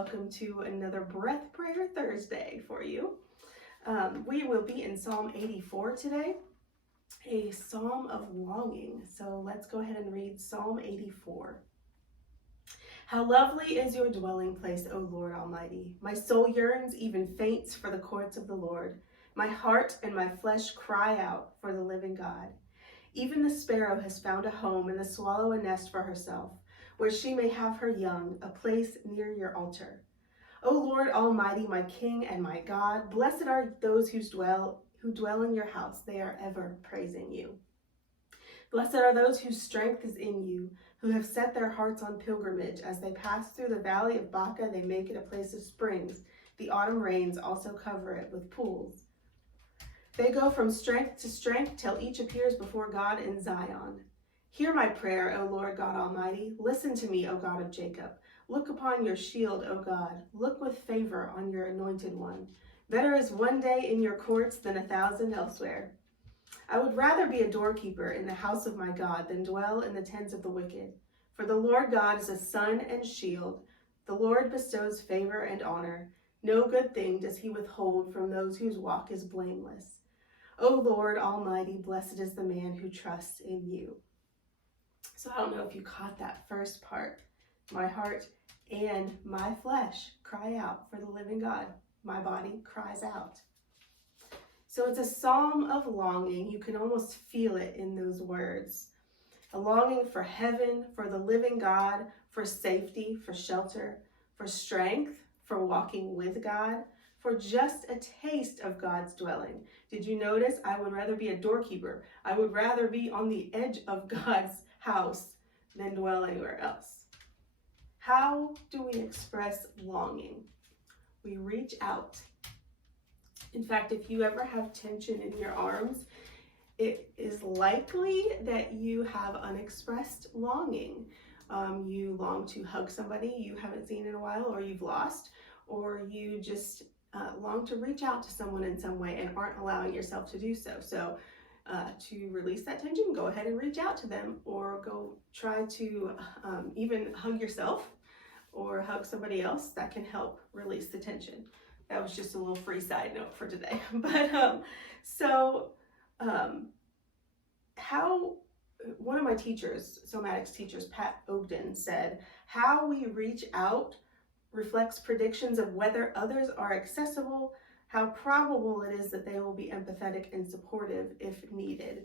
welcome to another Breath Prayer Thursday for you. We will be in Psalm 84 today, a psalm of longing. So let's go ahead and read Psalm 84. How lovely is your dwelling place, O Lord Almighty. My soul yearns, even faints, for the courts of the Lord. My heart and my flesh cry out for the living God. Even the sparrow has found a home, and the swallow a nest for herself, where she may have her young, a place near your altar. O Lord Almighty, my King and my God, blessed are those who dwell in your house. They are ever praising you. Blessed are those whose strength is in you, who have set their hearts on pilgrimage. As they pass through the valley of Baca, they make it a place of springs. The autumn rains also cover it with pools. They go from strength to strength till each appears before God in Zion. Hear my prayer, O Lord God Almighty. Listen to me, O God of Jacob. Look upon your shield, O God. Look with favor on your anointed one. Better is one day in your courts than 1,000 elsewhere. I would rather be a doorkeeper in the house of my God than dwell in the tents of the wicked. For the Lord God is a sun and shield. The Lord bestows favor and honor. No good thing does he withhold from those whose walk is blameless. O Lord Almighty, blessed is the man who trusts in you. So I don't know if you caught that first part. My heart and my flesh cry out for the living God. My body cries out. So it's a psalm of longing. You can almost feel it in those words. A longing for heaven, for the living God, for safety, for shelter, for strength, for walking with God, for just a taste of God's dwelling. Did you notice? I would rather be a doorkeeper. I would rather be on the edge of God's house than dwell anywhere else. How do we express longing? We reach out. In fact, if you ever have tension in your arms, it is likely that you have unexpressed longing. You long to hug somebody you haven't seen in a while, or you've lost, or you just long to reach out to someone in some way and aren't allowing yourself to do so. So to release that tension, go ahead and reach out to them, or go try to even hug yourself or hug somebody else. That can help release the tension. That was just a little free side note for today. But how one of my teachers, somatics teachers, Pat Ogden, said, how we reach out reflects predictions of whether others are accessible, how probable it is that they will be empathetic and supportive if needed.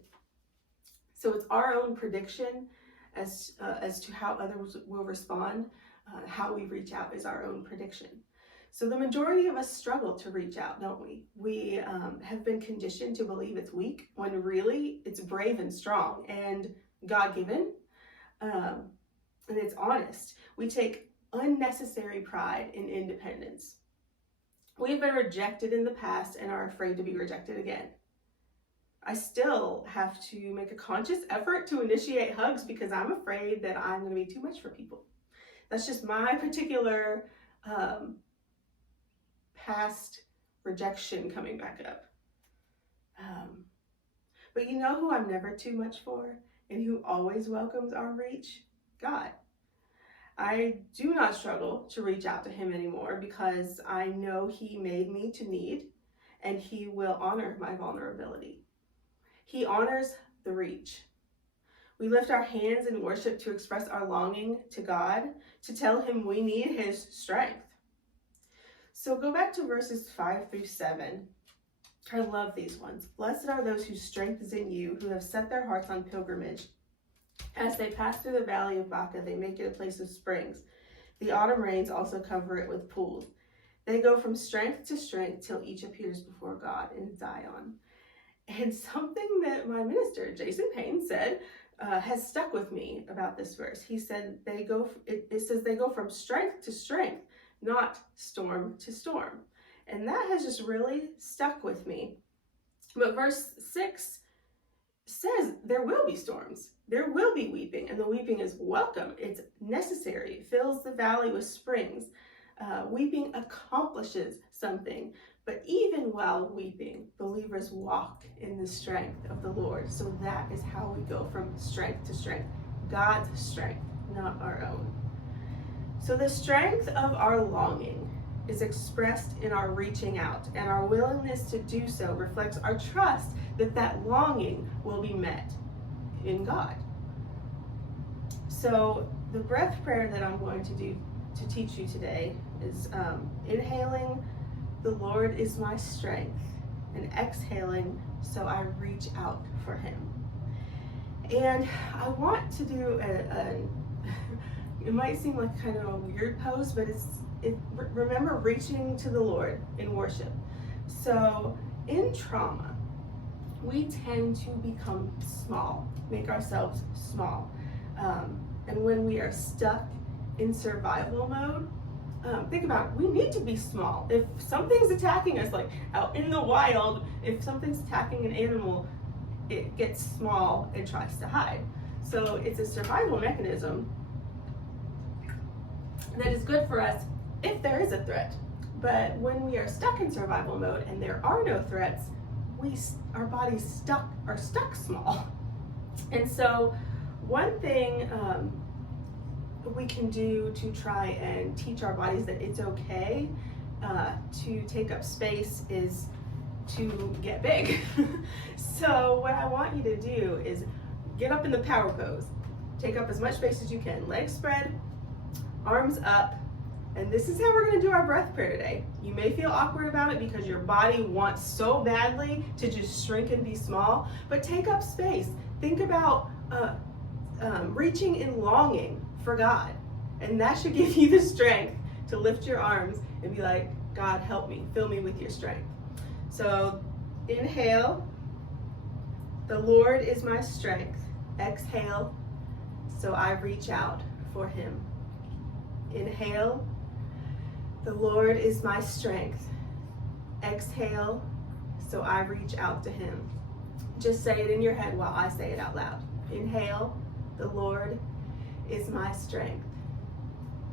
So it's our own prediction as to how others will respond. How we reach out is our own prediction. So the majority of us struggle to reach out, don't we? We have been conditioned to believe it's weak when really it's brave and strong and God-given, and it's honest. We take unnecessary pride in independence. We've been rejected in the past and are afraid to be rejected again. I still have to make a conscious effort to initiate hugs because I'm afraid that I'm going to be too much for people. That's just my particular past rejection coming back up. But you know who I'm never too much for and who always welcomes our reach? God. I do not struggle to reach out to him anymore because I know he made me to need, and he will honor my vulnerability. He honors the reach. We lift our hands in worship to express our longing to God, to tell him we need his strength. So go back to verses 5 through 7. I love these ones. Blessed are those whose strength is in you, who have set their hearts on pilgrimage. As they pass through the valley of Baca, they make it a place of springs. The autumn rains also cover it with pools. They go from strength to strength till each appears before God in Zion. And something that my minister, Jason Payne, said has stuck with me about this verse. He said it says they go from strength to strength, not storm to storm. And that has just really stuck with me. But verse 6 says there will be storms. There will be weeping, and the weeping is welcome. It's necessary. It fills the valley with springs. Weeping accomplishes something. But even while weeping, believers walk in the strength of the Lord. So that is how we go from strength to strength. God's strength, not our own. So the strength of our longing is expressed in our reaching out, and our willingness to do so reflects our trust that that longing will be met in God. So the breath prayer that I'm going to do to teach you today is inhaling, "The Lord is my strength," and exhaling, "So I reach out for him." And I want to do it might seem like kind of a weird pose, but remember reaching to the Lord in worship. So in trauma, we tend to become small, make ourselves small. And when we are stuck in survival mode, think about it, we need to be small. If something's attacking us, like out in the wild, if something's attacking an animal, it gets small and tries to hide. So it's a survival mechanism that is good for us if there is a threat. But when we are stuck in survival mode and there are no threats, our bodies are stuck small. And so one thing we can do to try and teach our bodies that it's okay to take up space is to get big. So what I want you to do is get up in the power pose. Take up as much space as you can. Legs spread, arms up, and this is how we're going to do our breath prayer today. You may feel awkward about it because your body wants so badly to just shrink and be small, but take up space. Think about reaching in longing for God, and that should give you the strength to lift your arms and be like, "God, help me, fill me with your strength." So inhale, "The Lord is my strength." Exhale, "So I reach out for him." Inhale, "The Lord is my strength." Exhale, "So I reach out to him." Just say it in your head while I say it out loud. Inhale, "The Lord is my strength."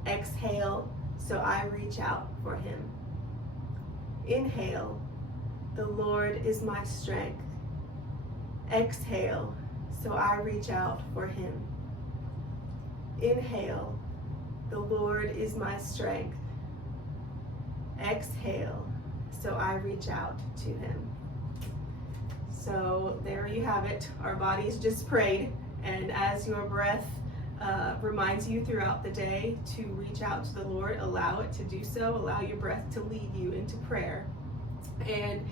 Exhale, "So I reach out for him." Inhale, "The Lord is my strength." Exhale, "So I reach out for him." Inhale, "The Lord is my strength." Exhale, "So I reach out to him." So there you have it. Our bodies just prayed, and as your breath reminds you throughout the day to reach out to the Lord, allow it to do so. Allow your breath to lead you into prayer. And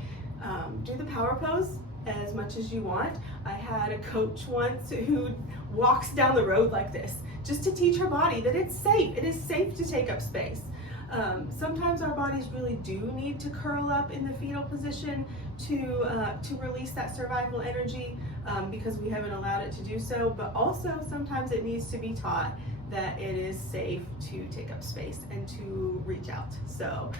do the power pose as much as you want. I had a coach once who walks down the road like this, just to teach her body that it's safe. It is safe to take up space. Sometimes our bodies really do need to curl up in the fetal position to release that survival energy because we haven't allowed it to do so, but also sometimes it needs to be taught that it is safe to take up space and to reach out. So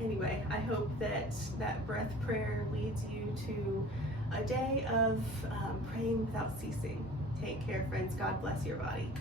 anyway, I hope that that breath prayer leads you to a day of praying without ceasing. Take care, friends. God bless your body.